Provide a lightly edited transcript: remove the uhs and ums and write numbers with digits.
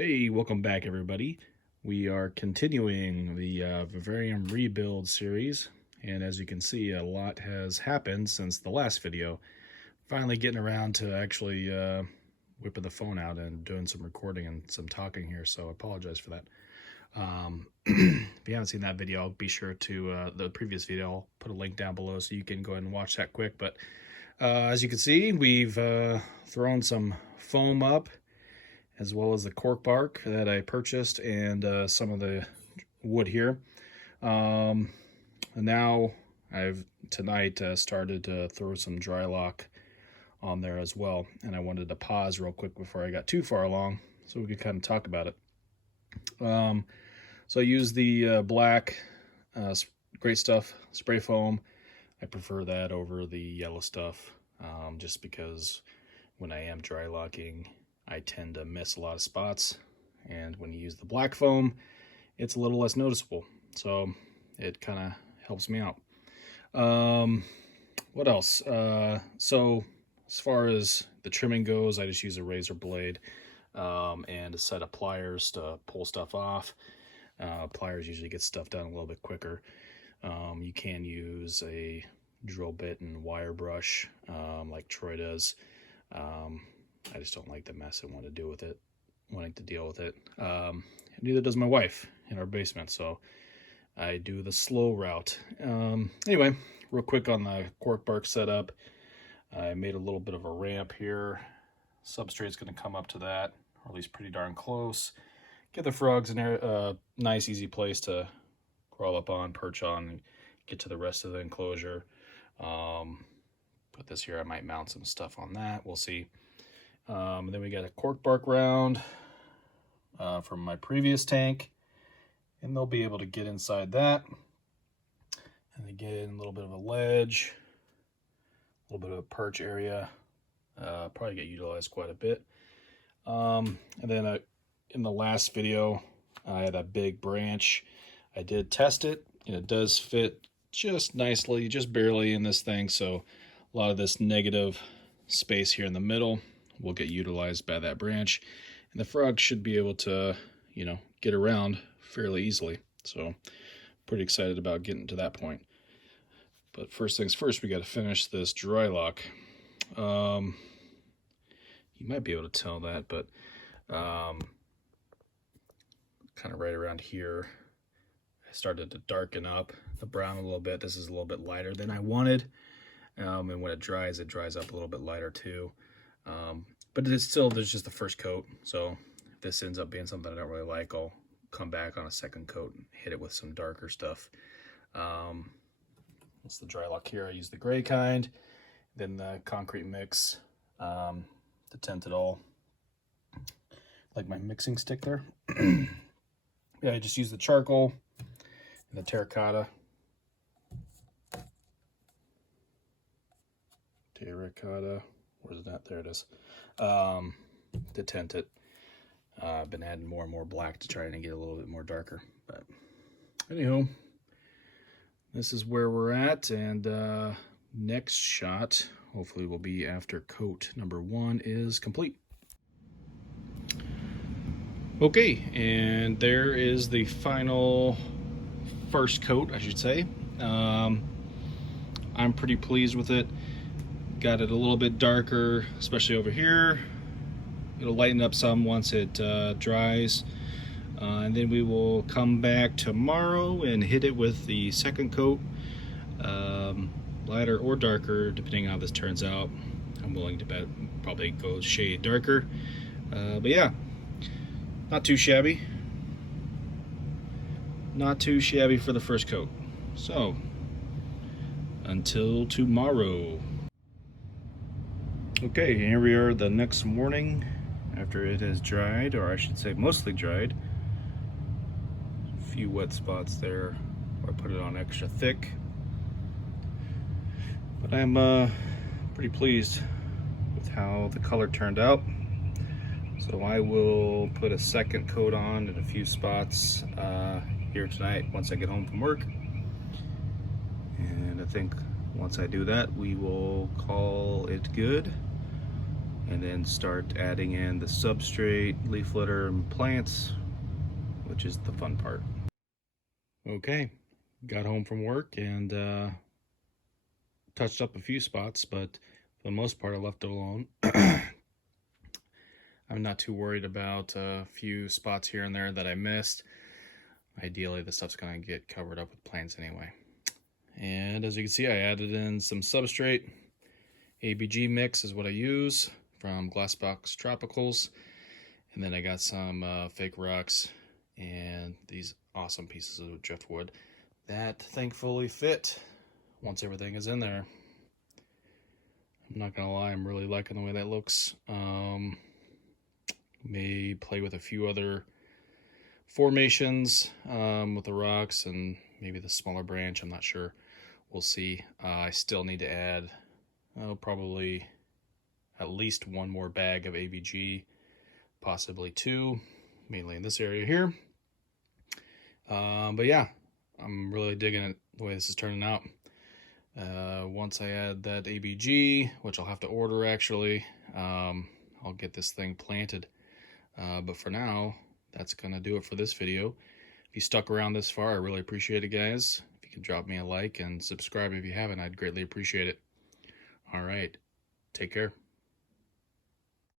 Hey, welcome back everybody. We are continuing the Vivarium rebuild series, and as you can see, a lot has happened since the last video. Finally getting around to actually whipping the phone out and doing some recording and some talking here, so I apologize for that. If you haven't seen that video, I'll be sure to, the previous video, I'll put a link down below so you can go ahead and watch that quick. But as you can see, we've thrown some foam up, as well as the cork bark that I purchased and some of the wood here. And now I've tonight started to throw some dry lock on there as well. And I wanted to pause real quick before I got too far along so we could kind of talk about it. So I use the black Great Stuff spray foam. I prefer that over the yellow stuff just because when I am dry locking, I tend to miss a lot of spots, and when you use the black foam, it's a little less noticeable, so it kind of helps me out. What else? So as far as the trimming goes, I just use a razor blade and a set of pliers to pull stuff off. Pliers usually get stuff done a little bit quicker. You can use a drill bit and wire brush like Troy does. I just don't like the mess I want to deal with it. Neither does my wife in our basement, so I do the slow route. Anyway, real quick on the cork bark setup, I made a little bit of a ramp here. Substrate's going to come up to that, or at least pretty darn close. Get the frogs in there, a nice easy place to crawl up on, perch on, and get to the rest of the enclosure. Put this here, I might mount some stuff on that, we'll see. And then we got a cork bark round from my previous tank, and they'll be able to get inside that. And again, a little bit of a ledge, a little bit of a perch area, probably get utilized quite a bit. And then in the last video, I had a big branch. I did test it, and it does fit just nicely, just barely in this thing. So a lot of this negative space here in the middle will get utilized by that branch, and the frog should be able to, get around fairly easily. So pretty excited about getting to that point. But first things first, we got to finish this dry lock. You might be able to tell that, but kind of right around here, I started to darken up the brown a little bit. This is a little bit lighter than I wanted. And when it dries up a little bit lighter too. But it is still, there's just the first coat. So if this ends up being something I don't really like, I'll come back on a second coat and hit it with some darker stuff. That's the dry lock here. I use the gray kind, then the concrete mix to tint it all. Like my mixing stick there. Yeah, I just use the charcoal and the terracotta. Where's that? There it is. To tint it. I've been adding more and more black to try and get a little bit more darker. But anyhow, this is where we're at, and next shot hopefully will be after coat number 1 is complete. Okay, and there is the final first coat, I should say. I'm pretty pleased with it. Got it a little bit darker, especially over here. It'll lighten up some once it dries. And then we will come back tomorrow and hit it with the second coat. Lighter or darker, depending on how this turns out. I'm willing to bet probably go shade darker. But yeah, not too shabby. Not too shabby for the first coat. So, until tomorrow. Okay, here we are the next morning after it has dried, or I should say mostly dried. A few wet spots there where I put it on extra thick. But I'm pretty pleased with how the color turned out. So I will put a second coat on in a few spots here tonight once I get home from work. And I think once I do that, we will call it good and then start adding in the substrate, leaf litter, and plants, which is the fun part. Okay, got home from work and touched up a few spots, but for the most part I left it alone. I'm not too worried about a few spots here and there that I missed. Ideally, the stuff's going to get covered up with plants anyway. And as you can see, I added in some substrate. ABG mix is what I use from Glassbox Tropicals. And then I got some fake rocks and these awesome pieces of driftwood that thankfully fit once everything is in there. I'm not gonna lie, I'm really liking the way that looks. May play with a few other formations with the rocks and maybe the smaller branch. I'm not sure. We'll see. I still need to add probably at least one more bag of ABG, possibly two, mainly in this area here. But yeah, I'm really digging it the way this is turning out. Once I add that ABG, which I'll have to order actually, I'll get this thing planted. But for now, that's gonna do it for this video. If you stuck around this far, I really appreciate it, guys. If you could drop me a like and subscribe if you haven't, I'd greatly appreciate it. All right, take care.